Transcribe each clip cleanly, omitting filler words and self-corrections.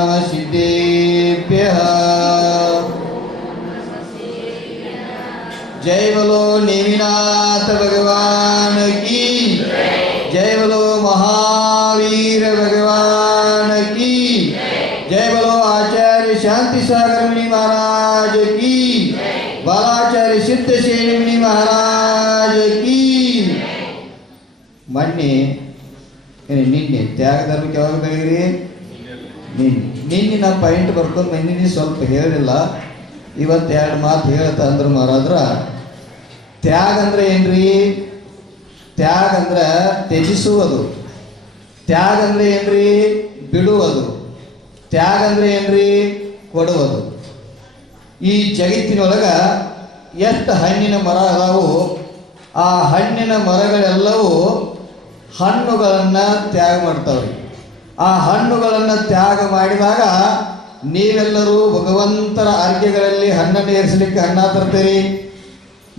नमः सिद्धेभ्यः। जय बोलो नेमिनाथ भगवान की जय। बोलो महावीर भगवान की जय। बोलो आचार्य शांति सागर मुनि महाराज की। बालाचार्य सिद्धसेन मुनि महाराज की। ಮೊನ್ನೆ ನಿನ್ನೆ ತ್ಯಾಗ ಧರ್ಮಕ್ಕೆ ಯಾವಾಗ ಬೆಳಗ್ರಿ ನಿನ್ನೆ ನಾವು ಪಾಯಿಂಟ್ ಬರ್ಕೊಂಡು ನಿನ್ನೆ ಸ್ವಲ್ಪ ಹೇಳಿಲ್ಲ, ಇವತ್ತು ಎರಡು ಮಾತು ಹೇಳ್ತಾ ಅಂದ್ರೆ ಮಾರಾದ್ರ ತ್ಯಾಗ ಅಂದ್ರೆ ಏನ್ರಿ? ತ್ಯಾಗ ಅಂದ್ರೆ ತ್ಯಜಿಸುವುದು. ತ್ಯಾಗ ಅಂದ್ರೆ ಏನ್ರಿ? ಬಿಡುವುದು. ತ್ಯಾಗ ಅಂದ್ರೆ ಏನ್ರಿ? ಕೊಡುವುದು. ಈ ಜಗತ್ತಿನೊಳಗ ಎಷ್ಟು ಹಣ್ಣಿನ ಮರ ಅದಾವು, ಆ ಹಣ್ಣಿನ ಮರಗಳೆಲ್ಲವೂ ಹಣ್ಣುಗಳನ್ನು ತ್ಯಾಗ ಮಾಡ್ತಾವ್ರಿ. ಆ ಹಣ್ಣುಗಳನ್ನು ತ್ಯಾಗ ಮಾಡಿದಾಗ ನೀವೆಲ್ಲರೂ ಭಗವಂತರ ಆರ್ಗ್ಯಗಳಲ್ಲಿ ಹಣ್ಣನ್ನು ಏರಿಸಲಿಕ್ಕೆ ಹಣ್ಣ ತರ್ತೀರಿ.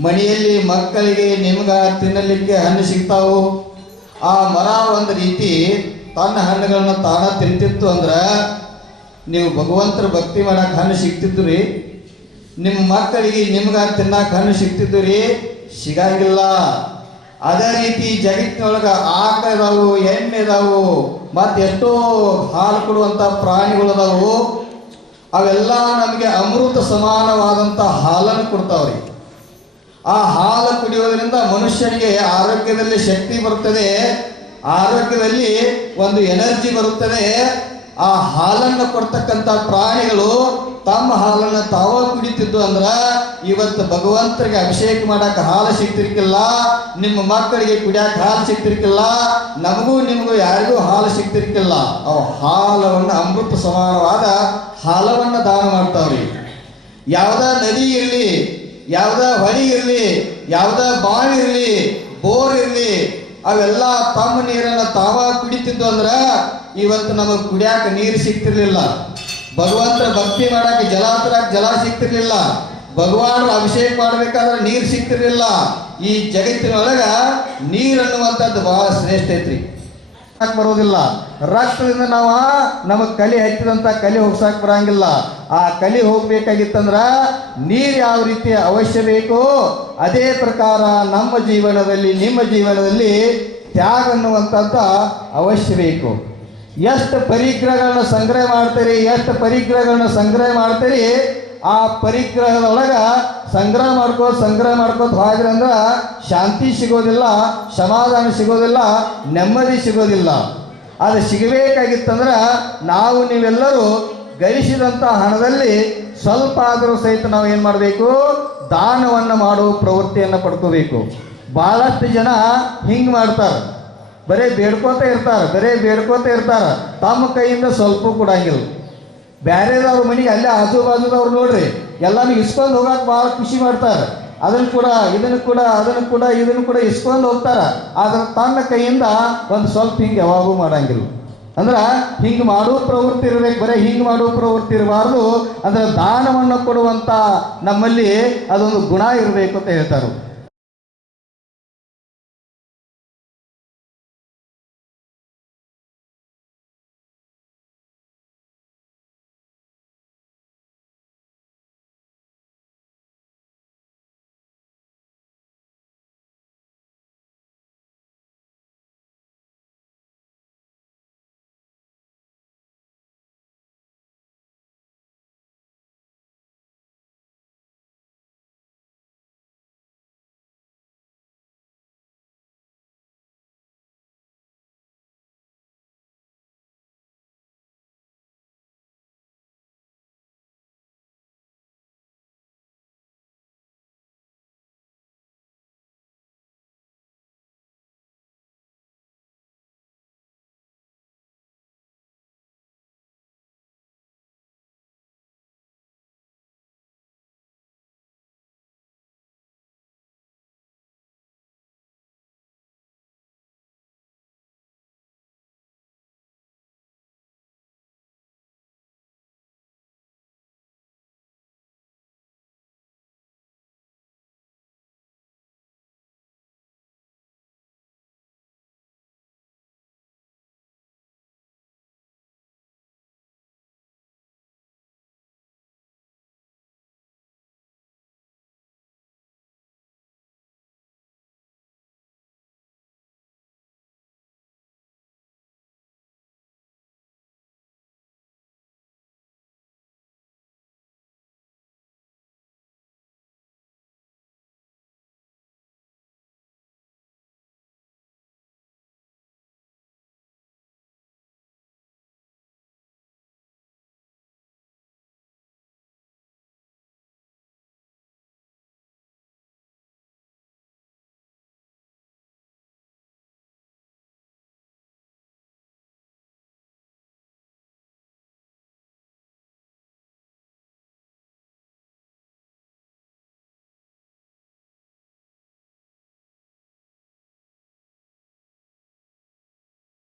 ಮನೆಯಲ್ಲಿ ಮಕ್ಕಳಿಗೆ ನಿಮ್ಗೆ ತಿನ್ನಲಿಕ್ಕೆ ಹಣ್ಣು ಸಿಗ್ತಾವು. ಆ ಮರ ಒಂದು ರೀತಿ ತನ್ನ ಹಣ್ಣುಗಳನ್ನು ತಾನ ತಿಂತಿತ್ತು ಅಂದ್ರೆ ನೀವು ಭಗವಂತರ ಭಕ್ತಿ ಮಾಡಕ್ಕೆ ಹಣ್ಣು ಸಿಗ್ತಿದ್ದು ರೀ. ನಿಮ್ಮ ಮಕ್ಕಳಿಗೆ ನಿಮ್ಗೆ ತಿನ್ನಕ್ಕೆ ಹಣ್ಣು ಸಿಗ್ತಿದ್ದು ರೀ, ಸಿಗಂಗಿಲ್ಲ. ಅದೇ ರೀತಿ ಜಗತ್ತಿನೊಳಗೆ ಆಕಳ ಇದಾವು, ಎಮ್ಮೆ ಇದಾವು, ಮತ್ತು ಎಷ್ಟೋ ಹಾಲು ಕೊಡುವಂಥ ಪ್ರಾಣಿಗಳದಾವು. ಅವೆಲ್ಲ ನಮಗೆ ಅಮೃತ ಸಮಾನವಾದಂಥ ಹಾಲನ್ನು ಕೊಡ್ತಾವ್ರಿ. ಆ ಹಾಲು ಕುಡಿಯೋದ್ರಿಂದ ಮನುಷ್ಯನಿಗೆ ಆರೋಗ್ಯದಲ್ಲಿ ಶಕ್ತಿ ಬರುತ್ತದೆ, ಆರೋಗ್ಯದಲ್ಲಿ ಒಂದು ಎನರ್ಜಿ ಬರುತ್ತದೆ. ಆ ಹಾಲನ್ನು ಕೊಡ್ತಕ್ಕಂಥ ಪ್ರಾಣಿಗಳು ತಮ್ಮ ಹಾಲನ್ನು ತಾವ ಕುಡಿತಿದ್ದು ಅಂದ್ರೆ ಇವತ್ತು ಭಗವಂತರಿಗೆ ಅಭಿಷೇಕ ಮಾಡಕ್ಕೆ ಹಾಲು ಸಿಗ್ತಿರ್ಕಿಲ್ಲ, ನಿಮ್ಮ ಮಕ್ಕಳಿಗೆ ಕುಡಿಯಕ್ಕೆ ಹಾಲು ಸಿಗ್ತಿರ್ಕಿಲ್ಲ, ನಮಗೂ ನಿಮಗೂ ಯಾರಿಗೂ ಹಾಲು ಸಿಗ್ತಿರ್ಕಿಲ್ಲ. ಅವು ಹಾಲವನ್ನು ಅಮೃತ ಸಮಾನವಾದ ಹಾಲವನ್ನು ದಾನ ಮಾಡ್ತಾವ್ರಿ. ಯಾವುದ ನದಿ ಇರಲಿ, ಯಾವುದ ಹೊಳಿ ಇರಲಿ, ಯಾವುದ ಬಾವಿ ಇರಲಿ, ಬೋರ್ ಇರಲಿ, ಅವೆಲ್ಲ ತಮ್ಮ ನೀರನ್ನು ತಾವ ಕುಡಿತಿದ್ದು ಅಂದ್ರೆ ಇವತ್ತು ನಮಗೆ ಕುಡಿಯಾಕ ನೀರು ಸಿಗ್ತಿರ್ಲಿಲ್ಲ. ಭಗವಂತರ ಭಕ್ತಿ ಮಾಡಕ್ಕೆ ಜಲ ತರಕ್ಕೆ ಜಲ ಸಿಗ್ತಿರ್ಲಿಲ್ಲ. ಭಗವಾನ್ ಅಭಿಷೇಕ ಮಾಡ್ಬೇಕಾದ್ರೆ ನೀರು ಸಿಗ್ತಿರ್ಲಿಲ್ಲ. ಈ ಜಗತ್ತಿನೊಳಗ ನೀರು ಅನ್ನುವಂಥದ್ದು ಬಹಳ ಶ್ರೇಷ್ಠ ಐತ್ರಿ. ಬರೋದಿಲ್ಲ. ರಕ್ತದಿಂದ ನಮಗೆ ಕಲಿ ಹಚ್ಚಿದಂಥ ಕಲಿ ಹೋಗ್ಸಕ್ ಬರಂಗಿಲ್ಲ. ಆ ಕಲಿ ಹೋಗ್ಬೇಕಾಗಿತ್ತಂದ್ರ ನೀರು ಯಾವ ರೀತಿ ಅವಶ್ಯ ಬೇಕೋ ಅದೇ ಪ್ರಕಾರ ನಮ್ಮ ಜೀವನದಲ್ಲಿ ನಿಮ್ಮ ಜೀವನದಲ್ಲಿ ತ್ಯಾಗ ಅನ್ನುವಂಥದ್ದ ಅವಶ್ಯ ಬೇಕು. ಎಷ್ಟು ಪರಿಗ್ರಹಗಳನ್ನ ಸಂಗ್ರಹ ಮಾಡ್ತೀರಿ, ಎಷ್ಟು ಪರಿಗ್ರಹಗಳನ್ನ ಸಂಗ್ರಹ ಮಾಡ್ತೀರಿ, ಆ ಪರಿಗ್ರಹದೊಳಗ ಸಂಗ್ರಹ ಮಾಡ್ಕೋತ ಹೋದ್ರಂದ್ರೆ ಶಾಂತಿ ಸಿಗೋದಿಲ್ಲ, ಸಮಾಧಾನ ಸಿಗೋದಿಲ್ಲ, ನೆಮ್ಮದಿ ಸಿಗೋದಿಲ್ಲ. ಅದು ಸಿಗಬೇಕಾಗಿತ್ತಂದ್ರೆ ನಾವು ನೀವೆಲ್ಲರೂ ಗಳಿಸಿದಂಥ ಹಣದಲ್ಲಿ ಸ್ವಲ್ಪ ಆದರೂ ಸಹಿತ ನಾವು ಏನು ಮಾಡಬೇಕು? ದಾನವನ್ನು ಮಾಡುವ ಪ್ರವೃತ್ತಿಯನ್ನು ಪಡ್ಕೋಬೇಕು. ಭಾಳಷ್ಟು ಜನ ಹಿಂಗೆ ಮಾಡ್ತಾರೆ, ಬರೀ ಬೇಡ್ಕೋತ ಇರ್ತಾರೆ, ತಮ್ಮ ಕೈಯಿಂದ ಸ್ವಲ್ಪ ಕೊಡಂಗಿಲ್ಲ. ಬೇರೆದವ್ರ ಮನೆಗೆ ಅಲ್ಲೇ ಆಜು ಬಾಜುದವ್ರು ನೋಡ್ರಿ ಎಲ್ಲಾನು ಇಸ್ಕೊಂಡು ಹೋಗಕ್ಕೆ ಭಾಳ ಖುಷಿ ಮಾಡ್ತಾರೆ. ಅದನ್ನು ಕೂಡ ಇಸ್ಕೊಂಡು ಹೋಗ್ತಾರೆ. ಆದ್ರೆ ತನ್ನ ಕೈಯಿಂದ ಒಂದು ಸ್ವಲ್ಪ ಹಿಂಗೆ ಯಾವಾಗೂ ಮಾಡಂಗಿಲ್ಲ. ಅಂದ್ರೆ ಹಿಂಗೆ ಮಾಡುವ ಪ್ರವೃತ್ತಿ ಇರಬೇಕು, ಬರೀ ಹಿಂಗೆ ಮಾಡುವ ಪ್ರವೃತ್ತಿ ಇರಬಾರ್ದು. ಅಂದ್ರೆ ದಾನವನ್ನು ಕೊಡುವಂಥ ನಮ್ಮಲ್ಲಿ ಅದೊಂದು ಗುಣ ಇರಬೇಕು ಅಂತ ಹೇಳ್ತಾರೆ.